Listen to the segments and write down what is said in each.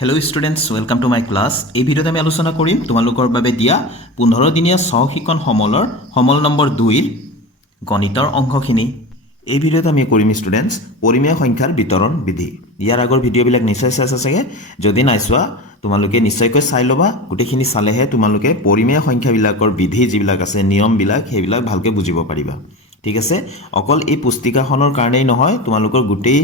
Hello' students, welcome to my class. এই ভিডিঅ'ত আমি আলোচনা কৰিম তোমালোকৰ বাবে দিয়া 15 দিনীয়া সহশিক্ষণ সমলৰ সমল নম্বৰ 2ৰ গণিতৰ অংশখিনি। এই ভিডিঅ'ত আমি কৰিম ষ্টুডেণ্টছ পৰিমেয় সংখ্যাৰ বিতৰণ বিধি। ইয়াৰ আগৰ ভিডিঅ'বিলাক নিশ্চয় চাইছা চাগে, যদি নাই চোৱা তোমালোকে নিশ্চয়কৈ চাই ল'বা। গোটেইখিনি চালেহে তোমালোকে পৰিমেয় সংখ্যাবিলাকৰ বিধি যিবিলাক আছে, নিয়মবিলাক, সেইবিলাক ভালকৈ বুজিব পাৰিবা। ঠিক আছে, অকল এই পুস্তিকাখনৰ কাৰণেই নহয়, তোমালোকৰ গোটেই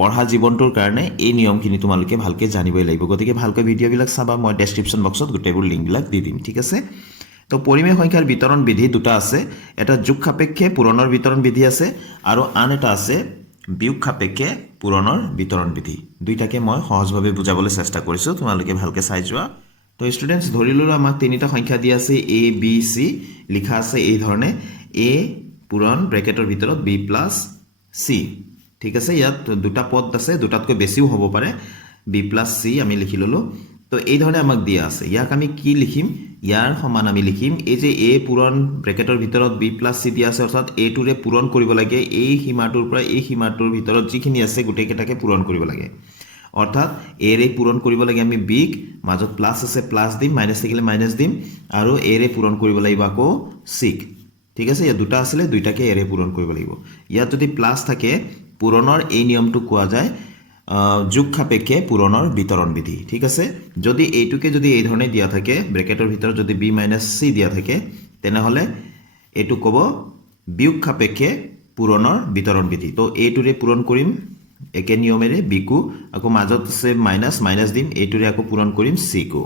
পঢ়া জীৱনটোৰ কাৰণে এই নিয়মখিনি তোমালোকে ভালকৈ জানিবই লাগিব। গতিকে ভালকৈ ভিডিঅ'বিলাক চাবা, মই ডেছক্ৰিপশ্যন বক্সত গোটেইবোৰ লিংকবিলাক দি দিম। ঠিক আছে, তো পৰিমেয় সংখ্যাৰ বিতৰণ বিধি দুটা আছে। এটা যোগ সাপেক্ষে পূৰণৰ বিতৰণ বিধি আছে আৰু আন এটা আছে বিয়োগ সাপেক্ষে পূৰণৰ বিতৰণ বিধি। দুইটাকে মই সহজভাৱে বুজাবলৈ চেষ্টা কৰিছোঁ, তোমালোকে ভালকৈ চাই যোৱা। তো ষ্টুডেণ্টছ, ধৰি ল'লোঁ আমাক তিনিটা সংখ্যা দিয়া আছে এ বি চি, লিখা আছে এই ধৰণে এ পূৰণ ব্ৰেকেটৰ ভিতৰত বি প্লাছ চি। ঠিক আছে, ইয়াত দুটা পদ আছে, দুটাতকৈ বেছিও হ'ব পাৰে। বি প্লাছ চি আমি লিখি ল'লোঁ। তো এই ধৰণে আমাক দিয়া আছে। ইয়াক আমি কি লিখিম? ইয়াৰ সমান আমি লিখিম এই যে এ পূৰণ ব্ৰেকেটৰ ভিতৰত বি প্লাছ চি দিয়া আছে, অৰ্থাৎ এইটোৰে পূৰণ কৰিব লাগে এই সীমাটোৰ পৰা এই সীমাটোৰ ভিতৰত যিখিনি আছে গোটেইকেইটাকে পূৰণ কৰিব লাগে। অৰ্থাৎ এৰে পূৰণ কৰিব লাগে আমি বিক, মাজত প্লাছ আছে প্লাছ দিম, মাইনাছ থাকিলে মাইনাছ দিম, আৰু এৰে পূৰণ কৰিব লাগিব আকৌ চিক। ঠিক আছে, ইয়াত দুটা আছিলে, দুইটাকে এৰে পূৰণ কৰিব লাগিব। ইয়াত যদি প্লাছ থাকে, পূৰণৰ এই নিয়মটো কোৱা যায় যোগ সাপেক্ষে পূৰণৰ বিতৰণ বিধি। ঠিক আছে, যদি এইটোকে যদি এই ধৰণে দিয়া থাকে, ব্ৰেকেটৰ ভিতৰত যদি বি মাইনাছ চি দিয়া থাকে, তেনেহ'লে এইটো ক'ব বিয়োগ সাপেক্ষে পূৰণৰ বিতৰণ বিধি। তো এইটোৰে পূৰণ কৰিম একে নিয়মেৰে বিকো, আকৌ মাজত আছে মাইনাছ, মাইনাছ দিম, এইটোৰে আকৌ পূৰণ কৰিম চিকো।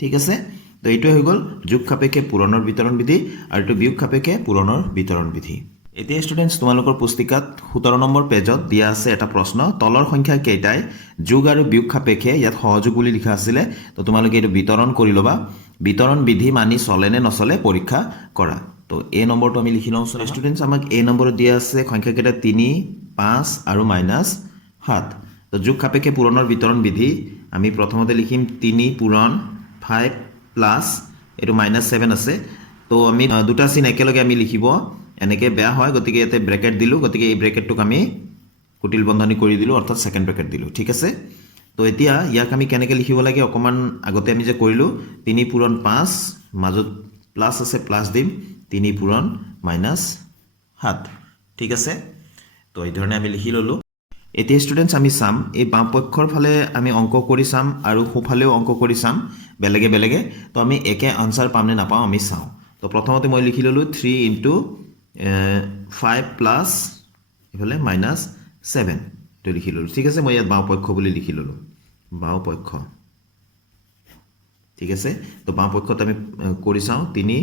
ঠিক আছে, তো এইটোৱে হৈ গ'ল যোগ সাপেক্ষে পূৰণৰ বিতৰণ বিধি, আৰু এইটো বিয়োগ সাপেক্ষে পূৰণৰ বিতৰণ বিধি। এতিয়া ষ্টুডেণ্টছ, তোমালোকৰ পুস্তিকাত 17 নম্বৰ পেজত দিয়া আছে এটা প্ৰশ্ন, তলৰ সংখ্যা কেইটাই যোগ আৰু বিয়োগ সাপেক্ষে, ইয়াত সহযোগ বুলি লিখা আছিলে, তো তোমালোকে এইটো বিতৰণ কৰি ল'বা। বিতৰণ বিধি মানি চলে নে নচলে পৰীক্ষা কৰা। তো এই নম্বৰটো আমি লিখি লওঁ। ষ্টুডেণ্টছ, আমাক এই নম্বৰত দিয়া আছে সংখ্যাকেইটা 3, 5 আৰু -7। তো যোগ সাপেক্ষে পূৰণৰ বিতৰণ বিধি আমি প্ৰথমতে লিখিম 3 পূৰণ 5 প্লাছ এইটো -7 আছে। তো আমি দুটা চিন একেলগে আমি লিখিব, এনেকৈ বেয়া হয়, গতিকে ইয়াতে ব্ৰেকেট দিলোঁ, গতিকে এই ব্ৰেকেটটোক আমি কুটিল বন্ধনী কৰি দিলোঁ, অৰ্থাৎ ছেকেণ্ড ব্ৰেকেট দিলোঁ। ঠিক আছে, তো এতিয়া ইয়াক আমি কেনেকৈ লিখিব লাগে, অকণমান আগতে আমি যে কৰিলোঁ 3 পূৰণ 5, মাজত প্লাছ আছে প্লাছ দিম, 3 পূৰণ -7। ঠিক আছে, তো এই ধৰণে আমি লিখি ল'লোঁ। এতিয়া ষ্টুডেণ্টছ, আমি চাম এই বাওঁপক্ষৰ ফালে আমি অংক কৰি চাম আৰু সোঁফালেও অংক কৰি চাম, বেলেগে বেলেগে। তো আমি একে আনচাৰ পাম নে নাপাওঁ আমি চাওঁ। তো প্ৰথমতে মই লিখি ল'লোঁ 3 × 5 প্লাছ এইফালে -7, এইটো লিখি ল'লোঁ। ঠিক আছে, মই ইয়াত বাওঁপক্ষ বুলি লিখি ল'লোঁ, বাওঁপক্ষ। ঠিক আছে, তো বাওঁপক্ষত আমি কৰি চাওঁ 3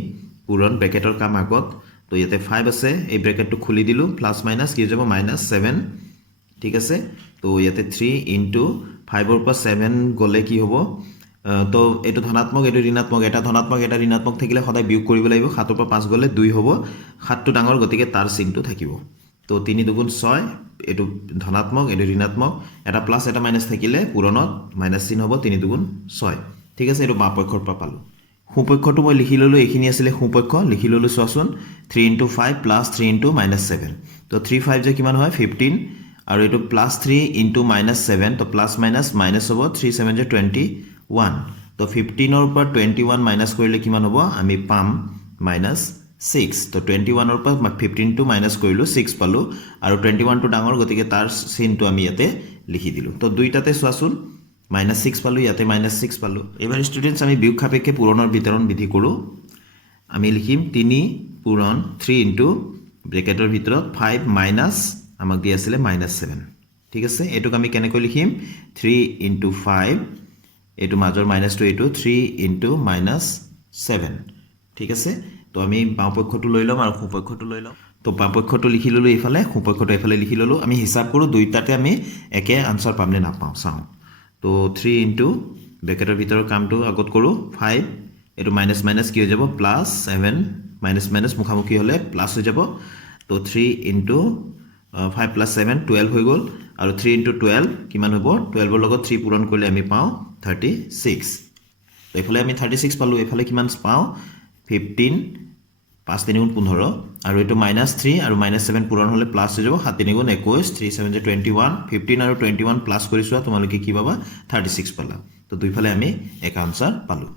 পূৰণ ব্ৰেকেটৰ কাম আগত, তো ইয়াতে 5 আছে, এই ব্ৰেকেটটো খুলি দিলোঁ, প্লাছ মাইনাছ কি হৈ যাব -7। ঠিক আছে, তো ইয়াতে 3 × 5ৰ পৰা 7 গ'লে কি হ'ব, তো এইটো ধনাত্মক এইটো ঋণাত্মক, এটা ধনাত্মক এটা ঋণাত্মক থাকিলে সদায় বিয়োগ কৰিব লাগিব। 7ৰ পৰা 5 গ'লে 2 হ'ব, 7টো ডাঙৰ, গতিকে তাৰ চিনটো থাকিব। তো 3 × 2 = 6, এইটো ধনাত্মক এইটো ঋণাত্মক, এটা প্লাছ এটা মাইনাছ থাকিলে পূৰণত মাইনাছ চিন হ'ব, 3 × 2 = 6। ঠিক আছে, এইটো বাওঁপক্ষৰ পৰা পালোঁ। সোঁপক্ষটো মই লিখি ল'লোঁ, এইখিনি আছিলে সোঁপক্ষ, লিখি ল'লোঁ চোৱাচোন 3 × 5 প্লাছ 3 × -7। তো 3 5 যে কিমান হয় 15, আৰু এইটো প্লাছ 3 × -7, তো প্লাছ মাইনাছ মাইনাছ হ'ব, 3 7 যে 21। তো 15ৰ পৰা 21 মাইনাছ কৰিলে কিমান হ'ব, আমি পাম -6। তো 21ৰ পৰা 15টো মাইনাছ কৰিলোঁ, 6 পালোঁ, আৰু 21টো ডাঙৰ, গতিকে তাৰ চিনটো আমি ইয়াতে লিখি দিলোঁ। তো দুইটাতে চোৱাচোন -6 পালোঁ, ইয়াতে -6 পালোঁ। এইবাৰ ষ্টুডেণ্টছ, আমি বিয়োগ সাপেক্ষে পূৰণৰ বিতৰণ বিধি কৰোঁ। আমি লিখিম 3 পূৰণ 3 × ব্ৰেকেটৰ ভিতৰত 5 মাইনাছ আমাক দি আছিলে -7। ঠিক আছে, এইটোক আমি কেনেকৈ লিখিম 3 × 5, এইটো মাজৰ মাইনাছটো এইটো 3 × -7। ঠিক আছে, তো আমি বাওঁপক্ষটো লৈ ল'ম আৰু সোঁপক্ষটো লৈ ল'ম। তো বাওঁপক্ষটো লিখি ল'লোঁ এইফালে, সোঁপক্ষটো এইফালে লিখি ল'লোঁ। আমি হিচাপ কৰোঁ, দুইটাতে আমি একে আনচাৰ পাম নে নাপাওঁ চাওঁ। তো 3 × ব্ৰেকেটৰ ভিতৰৰ কামটো আগত কৰোঁ, 5, এইটো মাইনাছ মাইনাছ কি হৈ যাব +7, মাইনাছ মাইনাছ মুখামুখি হ'লে প্লাছ হৈ যাব। তো 3 × 5 + 7 12 হৈ গ'ল, আৰু 3 × 12 কিমান হ'ব, 12ৰ লগত 3 পূৰণ কৰিলে আমি পাওঁ 36। তো এইফালে আমি 36 পালোঁ, এইফালে কিমান পাওঁ 15, 5 × 3 = 15, আৰু এইটো -3 আৰু -7 পূৰণ হ'লে প্লাছ হৈ যাব 7 3 গুণ 21 3 7 21 15 আৰু 21 প্লাছ কৰি চোৱা তোমালোকে কি পাবা 36 পালা তো দুইফালে আমি এক আনসাৰ পালো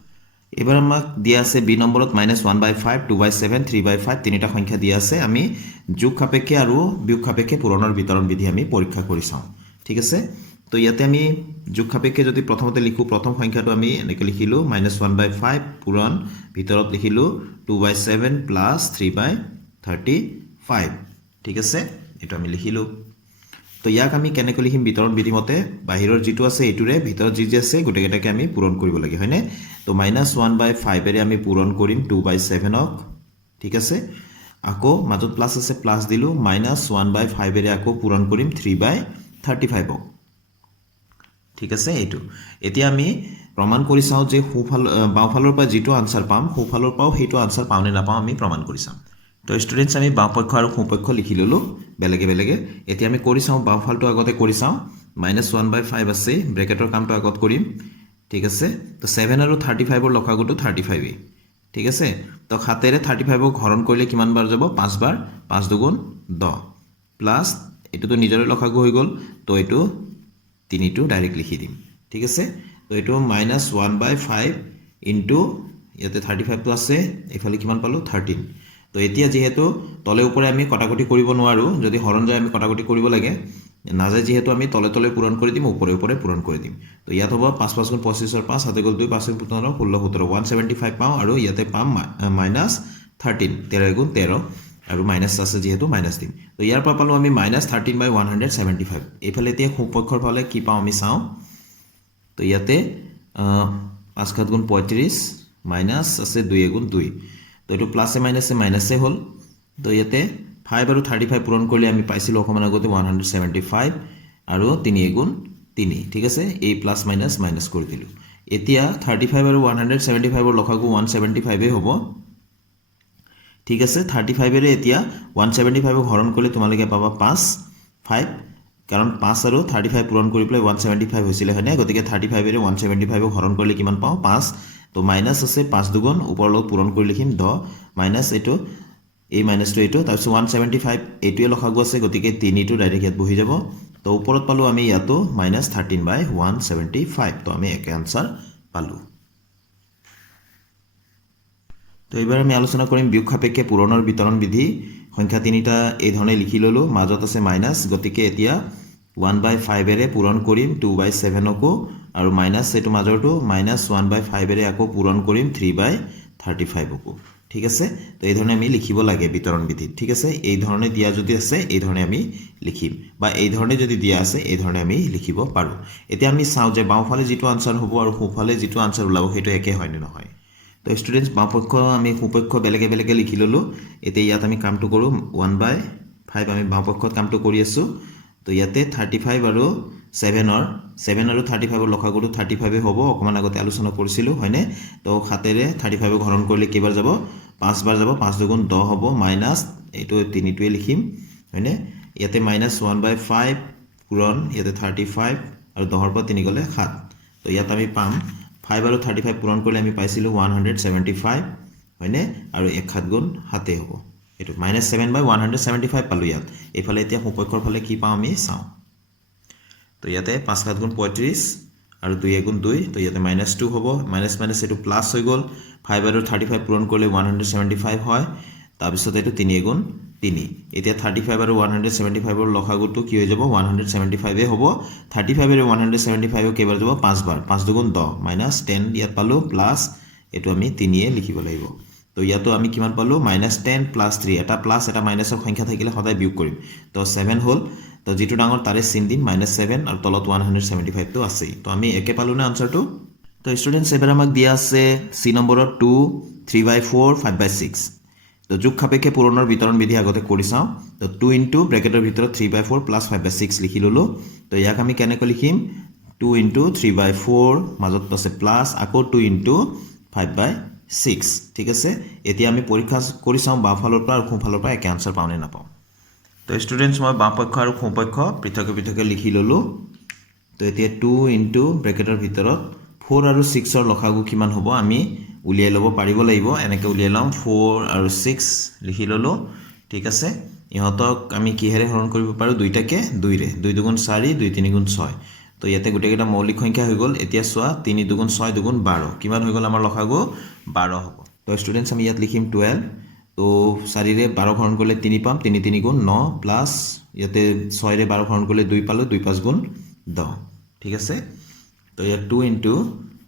এবাৰ আমাক দিয়া আছে বি নম্বৰত -1/5 2/7 3/5 তিনিটা সংখ্যা দিয়া আছে আমি যোগ সাপেক্ষে আৰু বিয়োগ সাপেক্ষে পূৰণৰ বিতৰণ বিধি আমি পৰীক্ষা কৰি চাওঁ ঠিক আছে তো ইয়াতে আমি যোগ সাপেক্ষে যদি প্ৰথমতে লিখো প্ৰথম সংখ্যাটো আমি এনেকৈ লিখিলো -1/5 পূৰণ ভিতৰত লিখিলো 2/7 + 3/35 ঠিক আছে এটা আমি লিখিলো তো ইয়াক আমি কেনেকৈ লিখিম বিতৰণ বিধি মতে বাহিৰৰ যেটো আছে এটোৰে ভিতৰত যি আছে গুটেকেটাকে আমি পূৰণ কৰিব লাগে হয়নে তো -1/5 এৰে আমি পূৰণ কৰিম 2/7 ক ঠিক আছে আকৌ মাজত প্লাস আছে প্লাস দিলো -1/5 এৰে আকৌ পূৰণ কৰিম 3/35 ক ঠিক আছে এইটো এতিয়া আমি প্ৰমাণ কৰি চাও যে বাওফালৰ পৰা যেটো আনসাৰ পাম সোফালৰ পৰাও হেটো আনসাৰ পাও নে নাপাও আমি প্ৰমাণ কৰি চাম তো স্টুডেন্টস আমি বাওপক্ষ আৰু সোপক্ষ লিখি ললো বেলেগে বেলেগে এতিয়া আমি কৰি চাও বাওফালটো আগতে কৰি চাও -1/5 আছে ব্ৰেকেটৰ কামটো আগত কৰিম ঠিক আছে তো 7 আৰু 35 ৰ লসাগুটো 35 ঠিক আছে তো 7 এৰে 35 ক হৰণ কৰিলে কিমান বাৰ যাব 5 বাৰ 5 দুগুণ 10 প্লাস এটো তো নিজৰে লসাগু হৈ গল তো এটো তিনিটো ডাইৰেক্ট লিখি দিম ঠিক আছে তো এটো -1/5 ইনটু ইয়াতে 35 টো আছে এফালে কিমান পালো 13 তো এতিয়া যেহেতু তলে উপরে আমি কটাকটি কৰিব নোৱাৰো যদি হৰণ যায় আমি কটাকটি কৰিব লাগে না যায় যেহেতু আমি তলে তলে পূৰণ কৰি দিম উপৰে উপৰে পূৰণ কৰি দিম তো ইয়াত হ'ব 5 5 গুণ 25 ৰ 5 হাতে গল 2 5 গুণ 15 16 17 175 পাও আৰু ইয়াতে পাম -13 13 গুণ 13 আৰু মাইনাস আছে যেহেতু মাইনাস দিম তো ইয়াৰ পৰা পালো আমি -13/175 এইফালে এতিয়া সোপক্ষৰ ফালে কি পাও আমি চাও তো ইয়াতে 5 7 গুণ 35 মাইনাস আছে 2 গুণ 2 তো এটো প্লাসে মাইনাসে হল তো ইয়াতে 5 আৰু 35 পূৰণ কৰিলে আমি পাইছিলো অকমান আগতে 175 আৰু 3 গুণ 3 ঠিক আছে এই প্লাস মাইনাস মাইনাস কৰি দিলো এতিয়া 35 আৰু 175 ৰ লসাগু 175 এ হ'ব ঠিক আছে 35 এৰে এতিয়া 175 ক হৰণ কৰিলে তোমালোকে পাবা 5 5 কাৰণ 5 আৰু 35 পূৰণ কৰি পেলাই 175 হৈছিল হয়নে গতিকে 35 এৰে 175 ক হৰণ কৰিলে কিমান পাও 5 তো মাইনাস আছে 5 দুগুণ ওপৰলৈ পূৰণ কৰি লিখিম 10 মাইনাস এটো এই মাইনাস টু এটো তাৰপিছত 175 এটোৱে লসাগু আছে গতিকে 3 টো ডাইৰেক্ট ইয়াত বহি যাব তো ওপৰত পালো আমি ইয়াতো -13/175 তো আমি একে আনসাৰ পালো তো এবাৰ আমি আলোচনা কৰিম বিয়োগ সাপেক্ষে পূৰণৰ বিতৰণ বিধি সংখ্যা তিনিটা এই ধৰণে লিখি ললো মাজত আছে মাইনাস গতিকে এতিয়া 1/5 এৰে পূৰণ কৰিম 2/7 কো আৰু মাইনাস এটো মাজৰটো -1/5 এৰে আকৌ পূৰণ কৰিম 3/35 কো ঠিক আছে তো এই ধৰণে আমি লিখিব লাগে বিতৰণ বিধি ঠিক আছে এই ধৰণে দিয়া যদি আছে এই ধৰণে আমি লিখিম বা এই ধৰণে যদি দিয়া আছে এই ধৰণে আমি লিখিব পাৰো এতিয়া আমি চাও যে বাওফালে যেটো আনসাৰ হ'ব আৰু সোফালে যেটো আনসাৰ ওলাব হেটো একে হয় নে নহয় তো স্টুডেন্টস বাওপক্ষ আমি সোপক্ষ বেলেগে বেলেগে লিখি ললো এতিয়া ইয়াত আমি কামটো কৰো 1/5 আমি বাওপক্ষত কামটো কৰি আছো তো ইয়াতে 35 আৰু 7 আৰু 35 ৰ লসাগুটো 35 এ হ'ব অকমান আগতে আলোচনা কৰিছিলো হয়নে তো 7 এৰে 35 ক হৰণ কৰিলে কেইবাৰ যাব 5 বাৰ যাব 5 দুগুণ 10 হ'ব মাইনাস এটো 3 টোৱে লিখিম হয়নে ইয়াতে -1/5 পূৰণ ইয়াতে 35 আৰু 10 ৰ পৰা 3 গলে 7 তো ইয়াত আমি পাম 5 আৰু 35 পূৰণ কৰিলে আমি পাইছিলো 175 হয়নে আৰু 1 7 গুণ 7 হ'ব এটো -7/175 পালো ইয়াত এফালে এতিয়া সোপক্ষৰ ফালে কি পাও আমি চাও তো ইয়াতে 5 7 গুণ 35 আৰু 2 গুণ 2 তো ইয়াতে -2 হ'ব মাইনাস মাইনাস এটো প্লাস হৈ গল 5 আৰু 35 পূৰণ কৰিলে 175 হয় তাৰ পিছত এটো 3 গুণ 3 এতিয়া 35 আৰু 175 ৰ লসাগুটো কি হৈ যাব 175 এ হ'ব 35 আৰু 175 ক কেবাৰ যাব 5 বাৰ 5 দুগুণ 10 -10 ইয়াত পালো প্লাস এটো আমি 3 এ লিখিব লাগিব তো ইয়াতো আমি কিমান পালো -10 + 3 এটা প্লাস এটা মাইনাসৰ সংখ্যা থাকিলে সদায় বিয়োগ কৰিম তো 7 হল তো যেটো ডাঙৰ তাৰে চিন দিম -7 আৰু তলত 175 তো আছে তো আমি একে পালো না আনসাৰটো তো স্টুডেন্টস এবাৰ আমাক দিয়া আছে সি নম্বৰত 2 3/4 5/6 তো যোগ সাপেক্ষে পূৰণৰ বিতৰণ বিধি আগতে কৰি চাও তো 2 ইনটু ব্ৰেকেটৰ ভিতৰত 3/4 + 5/6 লিখি ললো তো ইয়াক আমি কেনেকৈ লিখিম 2 ইনটু 3/4 মাজত আছে প্লাস আকৌ 2 ইনটু 5/6 ঠিক আছে এতিয়া আমি পৰীক্ষা কৰি চাও বাওফালৰ পৰা আৰু সোঁফালৰ পৰা একে আনসাৰ পাওনে নাপাও তো স্টুডেন্টস মই বাওপক্ষ আৰু সোঁপক্ষ পৃথকে পৃথকে লিখি ললো তো এতিয়া 2 ইনটু ব্ৰেকেটৰ ভিতৰত 4 আৰু 6 ৰ লসাগু কিমান হ'ব আমি উলিয়াই লব পাৰিব লাগিব এনেকৈ উলিয়াই লম 4 আৰু 6 লিখি ললো ঠিক আছে ইহঁতক আমি কিহেৰে হৰণ কৰিব পাৰোঁ দুইটাকে 2 ৰে 2 দুগুণ 4 2 3 গুণ 6 তো ইয়াতে গোটেইকেইটা মৌলিক সংখ্যা হৈ গ'ল এতিয়া চোৱা 3 দুগুণ 6 দুগুণ 12 কিমান হৈ গ'ল আমাৰ লসাগু 12 হ'ব তো ষ্টুডেণ্টছ আমি ইয়াত লিখিম 12 তো 4 ৰে 12 হৰণ কৰিলে 3 পাম 3 3 গুণ 9 প্লাছ ইয়াতে 6 ৰে 12 হৰণ কৰিলে 2 পালোঁ 2 5 গুণ 10 ঠিক আছে তো ইয়াত 2 ইনটু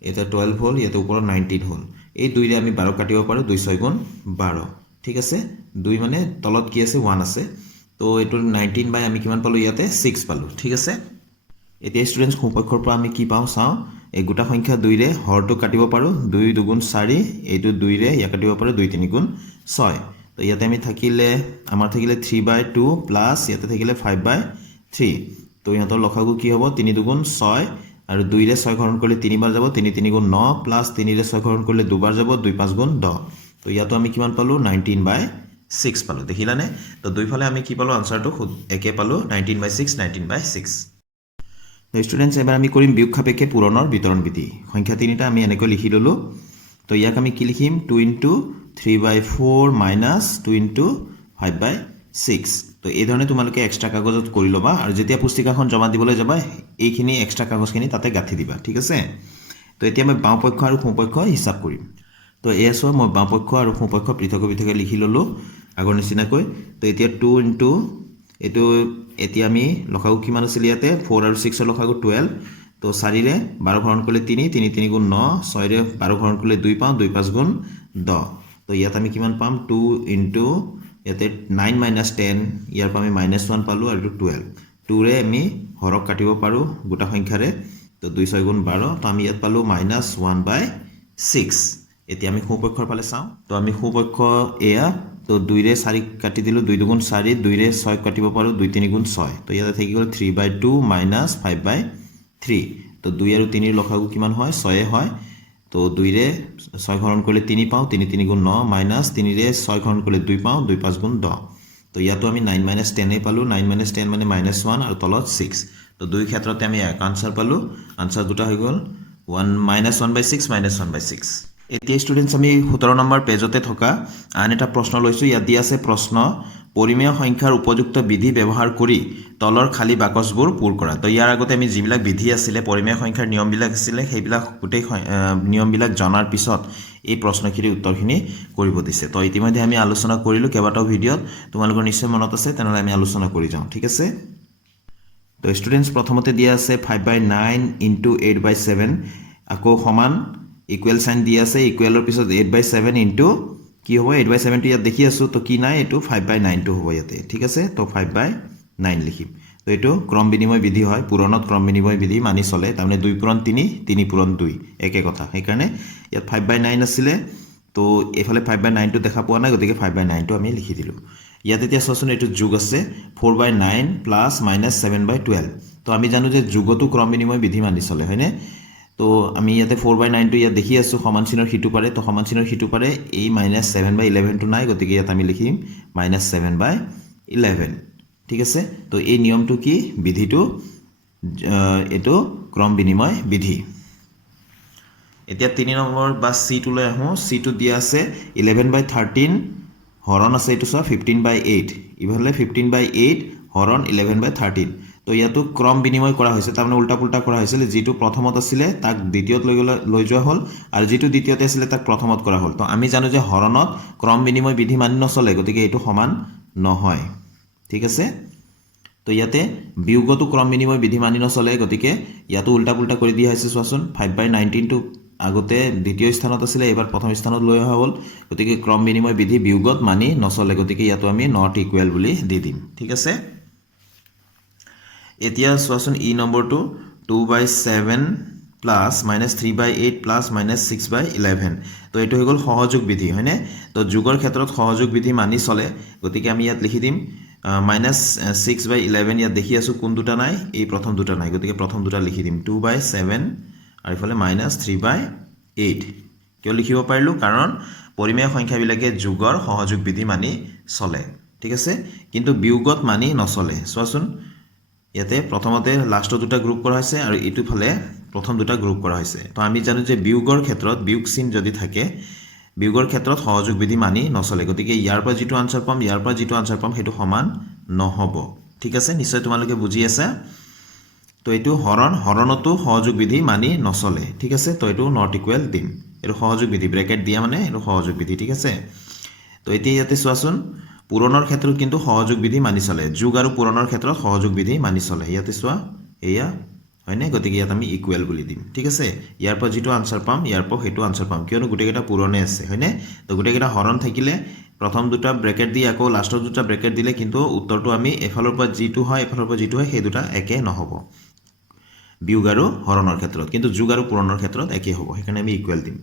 এটা 12 হ'ল ইয়াতে ওপৰত 19 হ'ল এই 2 ৰে আমি 12 কাটিব পাৰোঁ 2 6 গুণ 12 ঠিক আছে 2 মানে তলত কি আছে 1 আছে তো এটো 19 বাই আমি কিমান পালোঁ ইয়াতে 6 পালোঁ ঠিক আছে এতিয়া ষ্টুডেণ্টছ সোঁপক্ষৰ পৰা আমি কি পাওঁ চাওঁ এই গোটা সংখ্যা 2 ৰে হৰটো কাটিব পাৰোঁ 2 দুগুণ 4 এইটো 2 ৰে ইয়া কাটিব পাৰোঁ 2 3 গুণ 6 তো ইয়াতে আমি থাকিলে আমাৰ থাকিলে 3/2 প্লাছ ইয়াতে থাকিলে 5/3 তো ইহঁতৰ লসাগু কি হ'ব 3 দুগুণ 6 আৰু 2 ৰে 6 হৰণ কৰিলে 3 বাৰ যাব 3 3 গুণ 9 প্লাছ 3 ৰে 6 হৰণ কৰিলে 2 বাৰ যাব 2 5 গুণ 10 তো ইয়াতো আমি কিমান পালোঁ 19/6 পালোঁ দেখিলানে তো দুইফালে আমি কি পালোঁ আনসাৰটো একে পালোঁ 19/6 19/6 তো ষ্টুডেণ্টছ এবাৰ আমি কৰিম বিয়োগ সাপেক্ষে পূৰণৰ বিতৰণ বিধি সংখ্যা তিনিটা আমি এনেকৈ লিখি ল'লোঁ তো ইয়াক আমি কি লিখিম 2 ইনটু 3/4 মাইনাছ 2 ইনটু 5/6 তো এই ধৰণে তোমালোকে এক্সট্ৰা কাগজত কৰি ল'বা আৰু যেতিয়া পুস্তিকাখন জমা দিবলৈ যাবা এইখিনি এক্সট্ৰা কাগজখিনি তাতে গাঁঠি দিবা ঠিক আছে তো এতিয়া মই বাওঁ পক্ষ আৰু সোঁ পক্ষ হিচাপ কৰিম তো এয়া চোৱা মই বাওঁ পক্ষ আৰু সোঁ পক্ষ পৃথক পৃথকে লিখি ল'লোঁ আগৰ নিচিনাকৈ তো এতিয়া 2 ইনটু এইটো এতিয়া আমি লসাগু কিমান আছিল ইয়াতে 4 আৰু 6 ৰ লসাগু 12 তো 4 ৰে 12 হৰণ কৰিলে 3 3 3 গুণ 9 6 ৰে 12 হৰণ কৰিলে 2 পাওঁ 2 5 গুণ 10 তো ইয়াত আমি কিমান পাম 2 ইনটু ইয়াতে 9 মাইনাছ 10 ইয়াৰ পৰা আমি -1 পালোঁ আৰু 12 2 ৰে আমি হৰক কাটিব পাৰোঁ গোটা সংখ্যাৰে তো 2 6 গুণ 12 তো আমি ইয়াত পালোঁ -1/6 এতিয়া আমি সোঁপক্ষৰ ফালে চাওঁ তো আমি সোঁপক্ষ এয়া তো 2 ৰে 4 কাটি দিলোঁ 2 দুগুণ 4 2 ৰে 6 কাটিব পাৰোঁ 2 3 গুণ 6 তো ইয়াতে থাকি গ'ল 3/2 মাইনাছ 5/3 তো 2 আৰু 3 ৰ লসাগু কিমান হয় 6 হয় তো 2 ৰে 6 হৰণ কৰিলে 3 পাওঁ 3 3 গুণ 9 মাইনাছ 3 ৰে 6 হৰণ কৰিলে 2 পাওঁ 2 5 গুণ 10 তো ইয়াতো আমি 9 মাইনাছ 10 পালোঁ 9 মাইনাছ 10 মানে -1 আৰু তলত 6 তো দুই ক্ষেত্ৰতে আমি এক আনসাৰ পালোঁ আনসাৰ দুটা হৈ গ'ল -1/6 -1/6 এতিয়া ষ্টুডেণ্টছ আমি 17 নম্বৰ পেজতে থকা আন এটা প্ৰশ্ন লৈছোঁ ইয়াত দিয়া আছে প্ৰশ্ন পৰিমেয় সংখ্যাৰ উপযুক্ত বিধি ব্যৱহাৰ কৰি তলৰ খালী বাকচবোৰ পূৰ কৰা তো ইয়াৰ আগতে আমি যিবিলাক বিধি আছিলে পৰিমেয় সংখ্যাৰ নিয়মবিলাক আছিলে সেইবিলাক গোটেই নিয়মবিলাক জনাৰ পিছত এই প্ৰশ্নখিনিৰ উত্তৰখিনি কৰিব দিছে তো ইতিমধ্যে আমি আলোচনা কৰিলোঁ কেইবাটাও ভিডিঅ'ত তোমালোকৰ নিশ্চয় মনত আছে তেনেহ'লে আমি আলোচনা কৰি যাওঁ ঠিক আছে তো ষ্টুডেণ্টছ প্ৰথমতে দিয়া আছে 5/9 ইনটু 8/7 আকৌ সমান ইকুৱেল সাইন দিয়া আছে ইকুৱেলৰ পিছত 8/7 ইনটু কি হ'ব 8/7 টো ইয়াত দেখি আছোঁ তো কি নাই এইটো 5/9 টো হ'ব ইয়াতে ঠিক আছে তো 5/9 লিখিম তো এইটো ক্ৰম বিনিময় বিধি হয় পূৰণত ক্ৰম বিনিময় বিধি মানি চলে তাৰমানে 2 পূৰণ 3 3 পূৰণ 2 একে কথা সেইকাৰণে ইয়াত 5/9 আছিলে তো এফালে 5/9 টো দেখা পোৱা নাই গতিকে 5/9 টো আমি লিখি দিলোঁ ইয়াত এতিয়া চোৱাচোন এইটো যোগ আছে 4/9 প্লাছ -7/12 তো আমি জানো যে যোগতো ক্ৰম বিনিময় বিধি মানি চলে হয়নে তো আমি ইয়াতে 4/9 টো ইয়াত দেখি আছোঁ সমান চিনৰ সিটো পাৰে তো সমান চিনৰ সিটো পাৰে এই -7/11 টো নাই গতিকে ইয়াত আমি লিখিম -7/11 ঠিক আছে তো এই নিয়মটো কি বিধিটো এইটো ক্ৰম বিনিময় বিধি এতিয়া 3 নম্বৰ বা সি টো লৈ আহোঁ সি টো দিয়া আছে 11/13 হৰণ আছে এইটো চোৱা 15/8 ইফালে 15/8 হৰণ 11/13 তো ইয়াতো ক্ৰম বিনিময় কৰা হৈছে তাৰমানে উল্টা পুল্টা কৰা হৈছিল যেটো প্ৰথমত আছিল তাক দ্বিতীয়ত লৈ যোৱা হ'ল আৰু যেটো দ্বিতীয়তে আছিল তাক প্ৰথমত কৰা হ'ল তো আমি জানো যে হৰণত ক্ৰম বিনিময় বিধি মানি নচলে গতিকে এইটো সমান নহয় ঠিক আছে তো ইয়াতে বিয়োগতো ক্ৰম বিনিময় বিধি মানি নচলে গতিকে ইয়াতো উল্টা পুল্টা কৰি দিয়া হৈছে চোৱাচোন 5/19 টো আগতে দ্বিতীয় স্থানত আছিল এবাৰ প্ৰথম স্থানত লৈ অহা হ'ল গতিকে ক্ৰম বিনিময় বিধি বিয়োগত মানি নচলে গতিকে ইয়াতো আমি নট ইকুৱেল বুলি দি দিম ঠিক আছে এতিয়া চোৱাচোন ই নম্বৰটো 2/7 প্লাছ -3/8 প্লাছ -6/11 তো এইটো হৈ গ'ল সহযোগ বিধি হয়নে তো যোগৰ ক্ষেত্ৰত সহযোগ বিধি মানি চলে গতিকে আমি ইয়াত লিখি দিম -6/11 ইয়াত দেখি আছোঁ কোন দুটা নাই এই প্ৰথম দুটা নাই গতিকে প্ৰথম দুটা লিখি দিম 2/7 আৰু ইফালে -3/8 কিয় লিখিব পাৰিলোঁ কাৰণ পৰিমেয় সংখ্যাবিলাকে যোগৰ সহযোগ বিধি মানি চলে ঠিক আছে কিন্তু বিয়োগত মানি নচলে চোৱাচোন ইয়াতে প্ৰথমতে লাষ্টৰ দুটা গ্ৰুপ কৰা হৈছে আৰু এইটো ফালে প্ৰথম দুটা গ্ৰুপ কৰা হৈছে তো আমি জানো যে বিয়োগৰ ক্ষেত্ৰত বিয়োগ চিন যদি থাকে বিয়োগৰ ক্ষেত্ৰত সহযোগ বিধি মানি নচলে গতিকে ইয়াৰ পৰা যিটো আনসাৰ পাম ইয়াৰ পৰা যিটো আনসাৰ পাম সেইটো সমান নহব ঠিক আছে নিশ্চয় তোমালোকে বুজি আছে তো এইটো হৰণতো সহযোগ বিধি মানি নচলে ঠিক আছে তো এইটো নট ইকুৱেল দিম এইটো সহযোগ বিধি ব্ৰেকেট দিয়া মানে এইটো সহযোগ বিধি ঠিক আছে তো এতিয়া ইয়াতে চোৱাচোন পূৰণৰ ক্ষেত্ৰত কিন্তু সহযোগ বিধি মানি চলে যোগ আৰু পূৰণৰ ক্ষেত্ৰত সহযোগ বিধি মানি চলে ইয়াতে চোৱা এয়া হয়নে গতিকে ইয়াত আমি ইকুৱেল বুলি দিম ঠিক আছে ইয়াৰ পৰা যিটো আনসাৰ পাম ইয়াৰ পৰা সেইটো আনসাৰ পাম কিয়নো গোটেইকেইটা পূৰণে আছে হয়নে তো গোটেইকেইটা হৰণ থাকিলে প্ৰথম দুটা ব্ৰেকেট দি আকৌ লাষ্টৰ দুটা ব্ৰেকেট দিলে কিন্তু উত্তৰটো আমি এফালৰ পৰা যিটো হয় এফালৰ পৰা যিটো হয় সেই দুটা একে নহব বিয়োগ আৰু হৰণৰ ক্ষেত্ৰত কিন্তু যোগ আৰু পূৰণৰ ক্ষেত্ৰত একে হ'ব সেইকাৰণে আমি ইকুৱেল দিম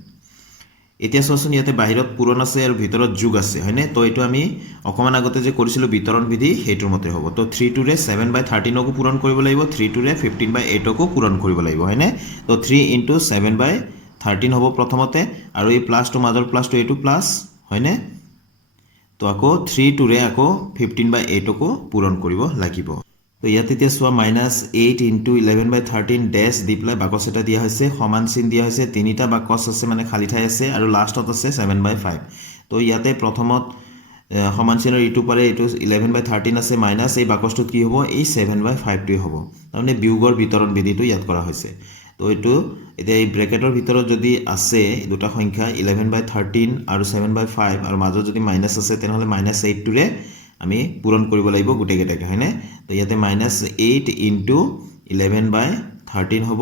এতিয়া চোৱাচোন ইয়াতে বাহিৰত পূৰণ আছে আৰু ভিতৰত যোগ আছে হয়নে তো এইটো আমি অকমান আগতে যে কৰিছিলো বিতৰণ বিধি সেইটোৰ মতে হ'ব তো 3 ৰে 7/13 কো পূৰণ কৰিব লাগিব 3 ৰে 15/8 কো পূৰণ কৰিব লাগিব হয়নে তো 3 * 7/13 হ'ব প্ৰথমতে আৰু এই প্লাসটো মাজৰ প্লাসটো এইটো প্লাস হয়নে তো আকৌ 3 ৰে আকৌ 15/8 কো পূৰণ কৰিব লাগিব তো ইয়াতে এতিয়া চোৱা -8 * 11/13 ডেশ দি পেলাই বাকস এটা দিয়া হৈছে সমান চিন দিয়া হৈছে তিনিটা বাকস আছে মানে খালি ঠাই আছে আৰু লাষ্টত আছে 7/5 তো ইয়াতে প্ৰথমত সমান চিনৰ ইটো পাৰে ইটো 11/13 আছে মাইনাস এই বাকসটো কি হ'ব এই 7/5 টোই হ'ব তাৰমানে বিয়োগৰ বিতৰণ বিধিটো ইয়াত কৰা হৈছে তো এইটো এতিয়া এই ব্ৰেকেটৰ ভিতৰত যদি আছে দুটা সংখ্যা 11/13 আৰু 7/5 আৰু মাজত যদি মাইনাস আছে তেনেহলে -8 টোৰে আমি পূৰণ কৰিব লাগিব গোটেইকেইটাকে হয়নে তো ইয়াতে -8 * 11/13 হ'ব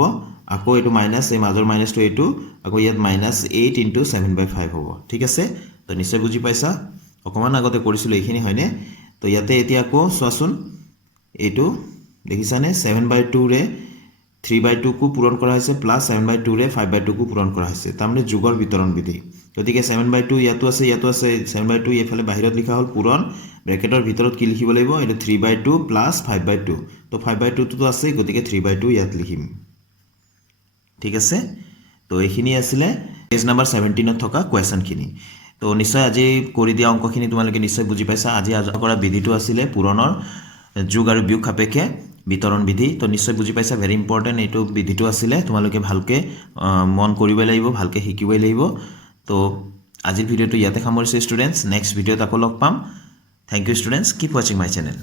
আকৌ এইটো মাইনাস এই মাজৰ মাইনাসটো এইটো আকৌ ইয়াত -8 * 7/5 হ'ব ঠিক আছে তো নিশ্চয় বুজি পাইছা অকমান আগতে কৰিছিল এইখিনি হয়নে তো ইয়াতে এতিয়া আকৌ চোৱাচোন এইটো দেখিছানে 7/2 ৰে 3/2 কো পূৰণ কৰা হৈছে প্লাস 7/2 ৰে 5/2 কো পূৰণ কৰা হৈছে তাৰমানে যোগৰ বিতৰণ বিধি গতিকে 7/2 ইয়াতো আছে 7/2 এফালে বাহিৰত লিখা হ'ল পূৰণ ব্ৰেকেটৰ ভিতৰত কি লিখিব লাগিব এটা 3/2 প্লাস 5/2 তো 5/2 তো আছে গতিকে 3/2 ইয়াত লিখিম ঠিক আছে তো এইখিনি আছিল পেজ নাম্বাৰ 17 ত থকা কোৱেশ্চনখিনি তো নিশ্চয় আজি কৰি দিয়া অংকখিনি তোমালোকে নিশ্চয় বুজি পাইছা আজি কৰা বিধিটো আছিল পূৰণৰ যোগ আৰু বিয়োগ সাপেক্ষে বিতৰণ বিধি তো নিশ্চয় বুজি পাইছা ভেৰি ইম্পৰ্টেন্ট এইটো বিধিটো আছিল তোমালোকে ভালকে মন কৰিব লাগিব ভালকে শিকিব লাগিব তো আজিৰ ভিডিওটো ইয়াতে সামৰিছো ষ্টুডেন্টস নেক্সট ভিডিওত আকৌ লগ পাম thank you students keep watching my channel